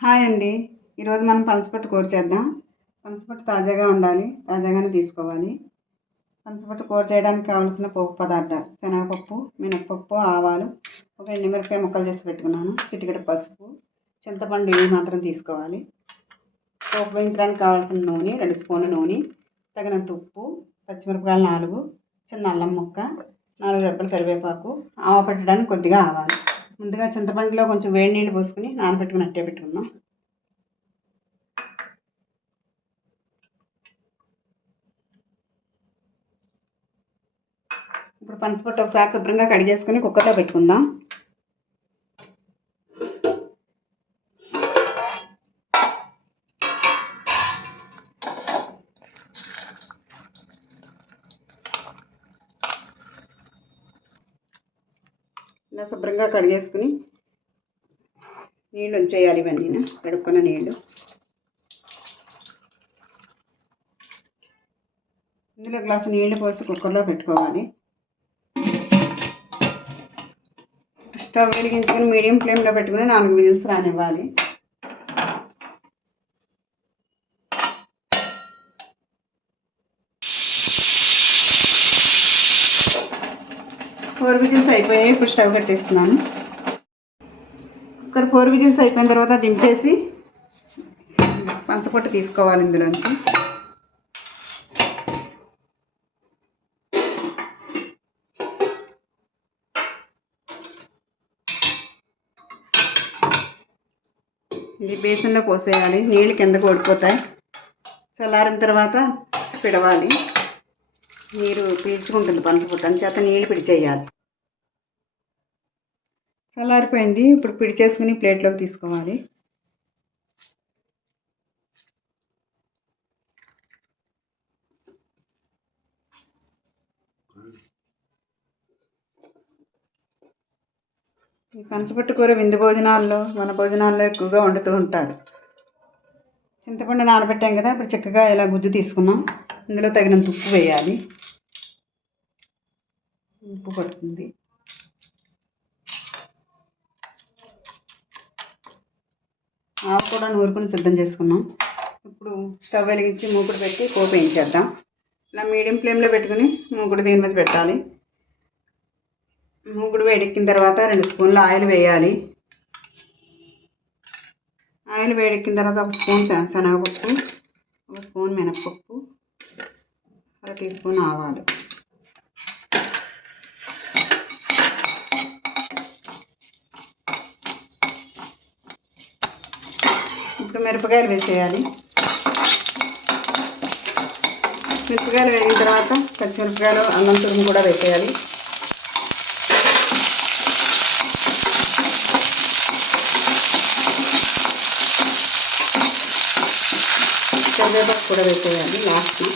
Hi అండి. ఈరోజు మనం పనసపొట్టు కూర చేద్దాం. పనసపొట్టు తాజాగా ఉండాలి, తాజాగానే తీసుకోవాలి. పనసపొట్టు కూర చేయడానికి కావాల్సిన పోపు పదార్థాలు: శనగపప్పు, మినపప్పు, ఆవాలు, ఒక ఎండుమిరపకాయ ముక్కలు చేసి పెట్టుకున్నాను, చిటికెడు పసుపు, చింతపండు ఇవి మాత్రం తీసుకోవాలి. పోపు వేయించడానికి కావాల్సిన నూనె 2 స్పూన్ల నూనె, తగినంత ఉప్పు, పచ్చిమిరపకాయలు 4, చిన్న అల్లం ముక్క, 4 రెబ్బలు కరివేపాకు, ఆవ పెట్టడానికి కొద్దిగా ఆవాలు. ముందుగా చింతపండులో కొంచెం వేడి నీళ్ళు పోసుకుని నానబెట్టుకున్నట్టే పెట్టుకుందాం. ఇప్పుడు పనసపొట్టు ఒకసారి శుభ్రంగా కడిగేసుకుని కుక్కర్లో పెట్టుకుందాం. ఇలా శుభ్రంగా కడిగేసుకుని నీళ్ళు ఉంచేయాలి. ఇవన్నీ కడుక్కున్న నీళ్ళు. ఇందులో గ్లాసు నీళ్ళు పోసి కుక్కర్లో పెట్టుకోవాలి. స్టవ్ వెలిగించుకొని మీడియం ఫ్లేమ్లో పెట్టుకుని 4 విజిల్స్ రానివ్వాలి. ఫోర్ విజిల్స్ అయిపోయాయి. ఇప్పుడు స్టవ్ కట్టేస్తున్నాను. కుక్కర్ 4 విజిల్స్ అయిపోయిన తర్వాత దింపేసి పనసపొట్టు తీసుకోవాలి ఇందులోంచి. ఇది బేసన్లో పోసేయాలి. నీళ్ళు కిందకు ఓడిపోతాయి. చల్లారిన తర్వాత పిడవాలి. నీరు పీల్చుకుంటుంది పనసపొట్టు, అంచేత నీళ్ళు పిడిచేయాలి. చల్లారిపోయింది. ఇప్పుడు పిడిచేసుకుని ప్లేట్లోకి తీసుకోవాలి. ఈ పనసపొట్టు కూర విందు భోజనాల్లో, మన భోజనాల్లో ఎక్కువగా వండుతూ ఉంటారు. చింతపండు నానబెట్టాం కదా, ఇప్పుడు చక్కగా ఇలా గుజ్జు తీసుకున్నాం. ఇందులో తగినంత ఉప్పు వేయాలి. ఉప్పు పడుతుంది. ఆవు కూడా నూరుకుని సిద్ధం చేసుకున్నాం. ఇప్పుడు స్టవ్ వెలిగించి మూకుడు పెట్టి పోపు వేయించేద్దాం. ఇలా మీడియం ఫ్లేమ్లో పెట్టుకుని మూకుడు దీని మీద పెట్టాలి. మూకుడు వేడెక్కిన తర్వాత 2 స్పూన్ల ఆయిల్ వేయాలి. ఆయిల్ వేడెక్కిన తర్వాత 1 స్పూన్ శనగపప్పు, 1 స్పూన్ మినపప్పు, 1 టీ స్పూన్ ఆవాలు. ఇప్పుడు మిరపకాయలు వేసేయాలి. మిరపకాయలు వేగిన తర్వాత పచ్చిమిరపకాయలు, అల్లం తురుము కూడా వేసేయాలి. కరివేపాకు కూడా వేసేయాలి లాస్ట్కి.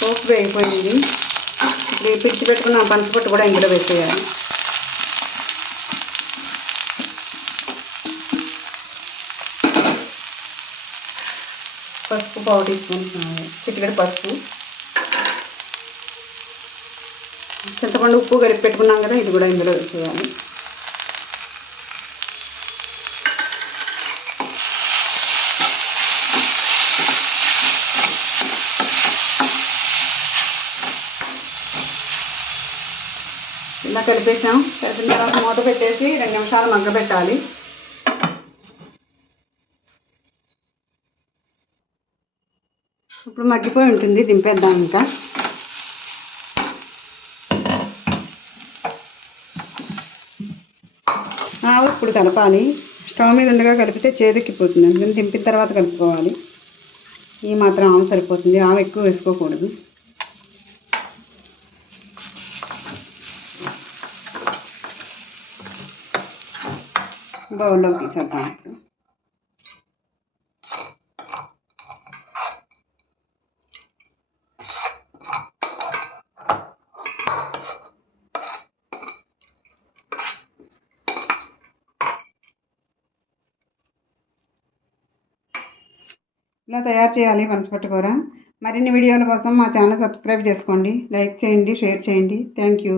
పోపు వేగిపోయింది. ఇప్పుడు పిడిచి పెట్టుకున్న పనసపొట్టు కూడా ఇందులో వేసేయాలి. పసుపు 1 టీ స్పూన్, చిటికెడు పసుపు, చింతపండు ఉప్పు కలిపి పెట్టుకున్నాం కదా, ఇది కూడా ఇందులో వేసేయాలి. ఇలా కలిపేసాం. కలిపిన తర్వాత మూత పెట్టేసి 2 నిమిషాలు మగ్గబెట్టాలి. ఇప్పుడు మగ్గిపోయి ఉంటుంది. దింపేద్దాం. ఇంకా ఆవు ఇప్పుడు కలపాలి. స్టవ్ మీద ఉండగా కలిపితే చేదెక్కిపోతుంది. అందుకని దింపిన తర్వాత కలుపుకోవాలి. ఈ మాత్రం ఆవు సరిపోతుంది. ఆవు ఎక్కువ వేసుకోకూడదు. బౌల్లోకి తీసేద్దాం. ఇలా తయారు చేయాలి పనసపొట్టు కూర. మరిన్ని వీడియోల కోసం మా ఛానల్ సబ్స్క్రైబ్ చేసుకోండి. లైక్ చేయండి, షేర్ చేయండి. Thank you.